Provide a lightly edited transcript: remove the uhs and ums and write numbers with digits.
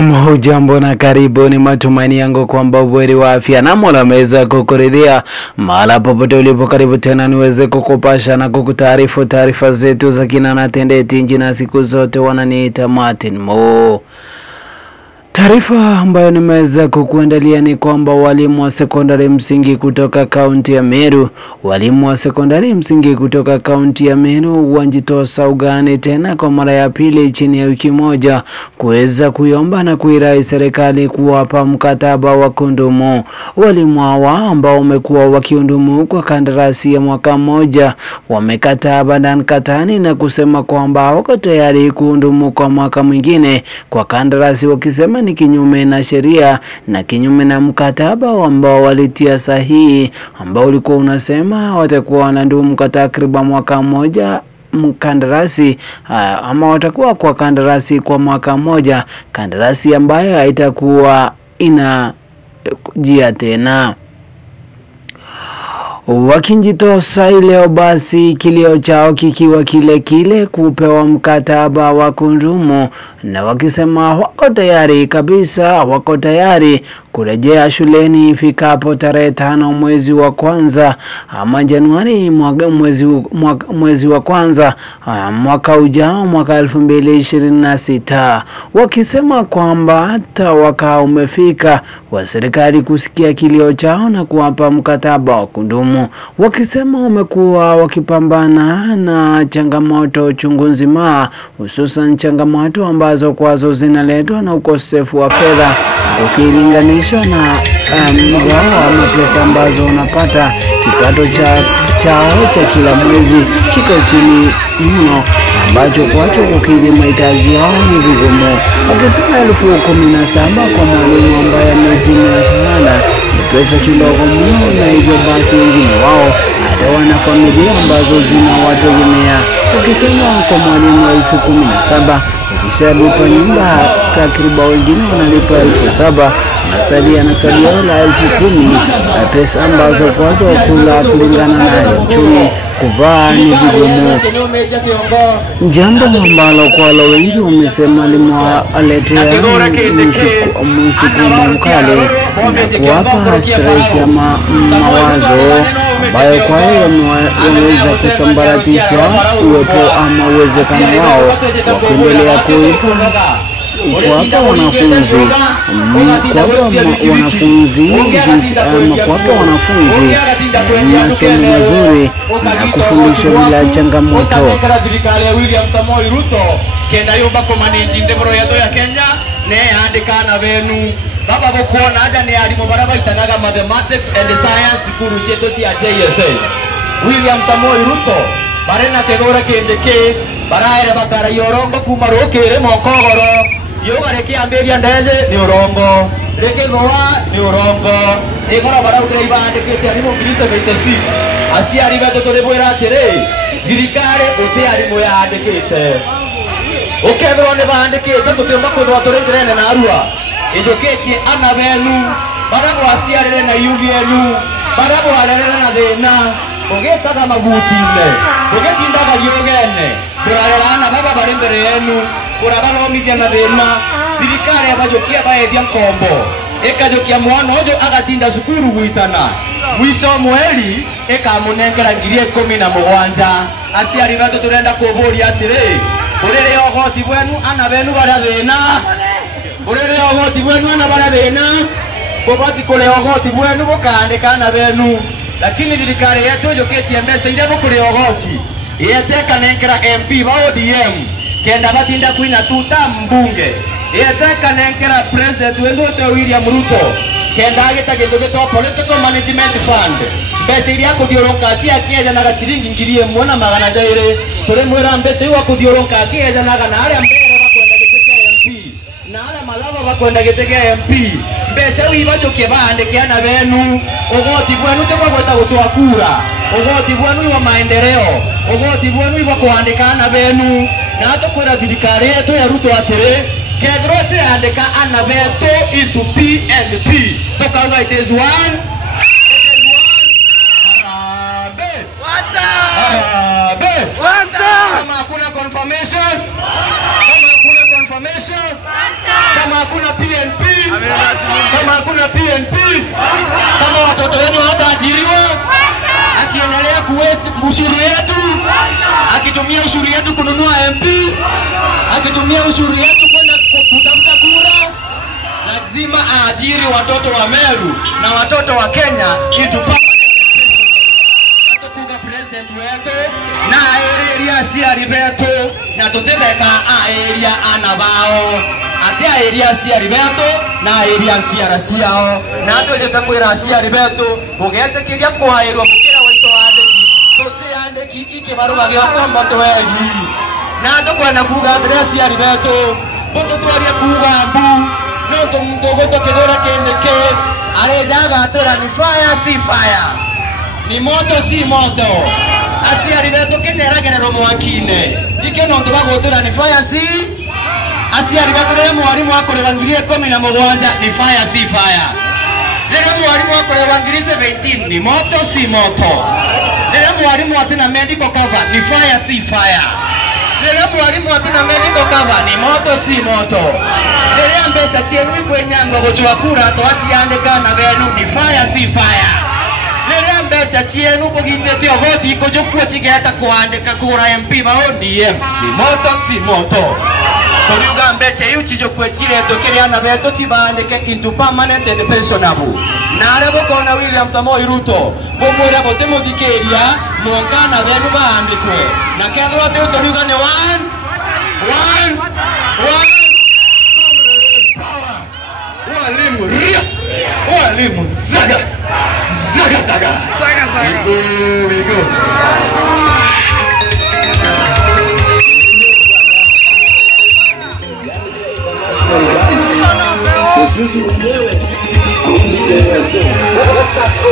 Naam, hujambo na karibu. Ni matumaini yangu kwamba uweri wa afya na Mola ameweza kukuridhia mahala popote ulipo. Karibu tena niweze kukupasha na kukutaarifu taarifa zetu za kina na tendeti nchi, na siku zote wananiita Martin Mo. Taarifa ambayo nimeweza kukuandalia ni kwamba walimu wa sekondari msingi kutoka kaunti ya Meru wanjitosa ugani tena kwa mara ya pili chini ya wiki moja kuweza kuiomba na kuirai serikali kuwapa mkataba wa kundumu. Walimu hawa ambao wamekuwa wakiundumu kwa kandarasi ya mwaka mmoja wamekataa badan katani na kusema kwamba wako tayari kuundumu kwa mwaka mwingine kwa kandarasi, wakisema ni kinyume na sheria na kinyume na mkataba ambao walitia sahihi, ambao ulikuwa unasema watakuwa wanandumu kwa takriban mwaka mmoja mkandarasi, ama watakuwa kwa kandarasi kwa mwaka mmoja, kandarasi ambayo haitakuwa inajia tena. Wakinjitosa leo basi kilio chao kikiwa kile kupewa mkataba wa kundumu, na wakisema wako tayari kabisa, wako tayari kurejea shuleni ifikapo tarehe 5 mwezi wa kwanza ama Januari mwezi wa kwanza mwaka ujao, mwaka 2026, wakisema kwamba hata waka umefika wa serikali kusikia kilio chao na kuwapa mkataba wa kundumu, wakisema wamekuwa wakipambana na changamoto chungu nzima, hususan changamoto ambazo kwazo zinaletwa na ukosefu wa fedha ukilinganishwa na mgao ama pesa ambazo unapata. Kipato chao cha kila mwezi kiko chini mno, ambacho kwacho kukidhi mahitaji yao ni vigumu. Wakisema 17,000 kwa mwalimu ambaye amehitimu shahada ni pesa kidogo mno, na hivyo basi wengine wao hata wana familia ambazo zinawategemea. Wakisema kwa mwalimu 17,000 ukishalipa nyumba takriban wengine wanalipa 7,000, nasalia la 10,000, pesa ambazo kwazo kula kulingana na uchumi, kuvaa ni vigumu, jambo ambalo kwalo wengi wamesema limewaletea msukumo mkali na kuwapa stress ya mawazo ambayo kwa hiyo wameweza kusambaratisha uwepo ama uwezekano wao wa kuendelea kuwapa wanafunzi masomo mazuri na kufundisha bila changamoto. William Samoei Ruto kenda yomba kumanage ndeboro yetu ya Kenya ne andikana benu baba bokuona aja ne ali mubaraba itanaga mathematics and science sikuru chetu cia JSS. William Samoei Ruto barena kegora kendeke baraere bakara yorongo kumarokere mokogoro yoga reke amberia ndeze ni urongo, reke goa ni urongo, egora bara udreiba andikete ari mu 76 asiari beto tolebwera atire thirikari uti ari mu ya andikete ukethro ne bandikete tutimba kuthwa turenjerene na arua ijoketie ana benu barabo asiarire na yugienu barabo arere na thina ugetaga magutine ugetindaga riogene kurarana baba bari mbere yenu kurabalomithia na thina thirikari abajokia baethia nkombo ekajokia mwana ojo agatinda sukuru gwitana mwisho mweri ekamunengera 17,000 asiari betu turenda kuburia atiri urere ogoti bwenu ana benu bara thina urere ogoti bwenu ana bara thina kubati kule ogoti bwenu bukandika ana benu, lakini thirikari yetu joketie mbeca ile bukure ogoti yeteka nengera MP ba ODM kenda batinda kuina tuta mbunge yeteka nengera president wendote William Ruto kenda agita gitugito political management fund mbeca iria kuthiuruka cia kieja na gaciringi ngirie mwona magana jaire tore mwera mbeca iwa kuthiuruka kieja na gana aria mbere bakwenda giteke MP na aria malava bakwenda giteke MP mbeca wibajokie baandikiana benu ugoti bwenu tebagweta gucwa kura ugoti bwenu wa maendeleo ugoti bwenu iwa kuandikana benu na tukwira thirikari yetu ya Ruto atire kedrote andika ana beto into PNP tukauga it is one kama hakuna confirmation kama hakuna PNP, kama hakuna PNP, kama watoto wenu hawataajiriwa, akiendelea kuwaste ushuru yetu, akitumia ushuru yetu kununua MPs, akitumia ushuru yetu kwenda kutafuta kura, lazima aajiri watoto wa Meru na watoto wa Kenya into permanent pension. Atukuga president wetu na area siari betu na tutetheka area anabao ate area siari betu na area siara siao na tujeta kwira siari betu bugete kiria kwairwa mukira wito andiki tuti andiki ikibaruga gyo komba twegi na tukwenda kuga ate siari betu butu twaria kuga mbu no tumtogoto kidora kendeke arejaga tora ni fire si fire ni moto si moto asiari betu kenyeragerero mwakine ike no tubagotora ni fire si asiari betu rere mwarimu akorera ngiri 17 ni fire si fire rere mwarimu akorera ngiri 17 ni moto si moto rere mwarimu atina medical cover ni fire si fire rere mwarimu atina medical cover ni moto si moto rere ambecha chienu ikwenyanga gochwa kura to atiandika na benu ni fire si fire rere ambecha chienu kugitete ogoti kujukua chigeta kuandika kura MP ba ODM ni moto si moto Toriuga mbecha yu chijo kwechire tokiri ana beto chibandike into permanent and pensionable nare bokona William Samoei Ruto bomwera bote muthikeria monkana benu baandikwe na kethwa te toriuga ni one walimu ria walimu zaga we go Sisi mwenyewe haumjelezo. Sasa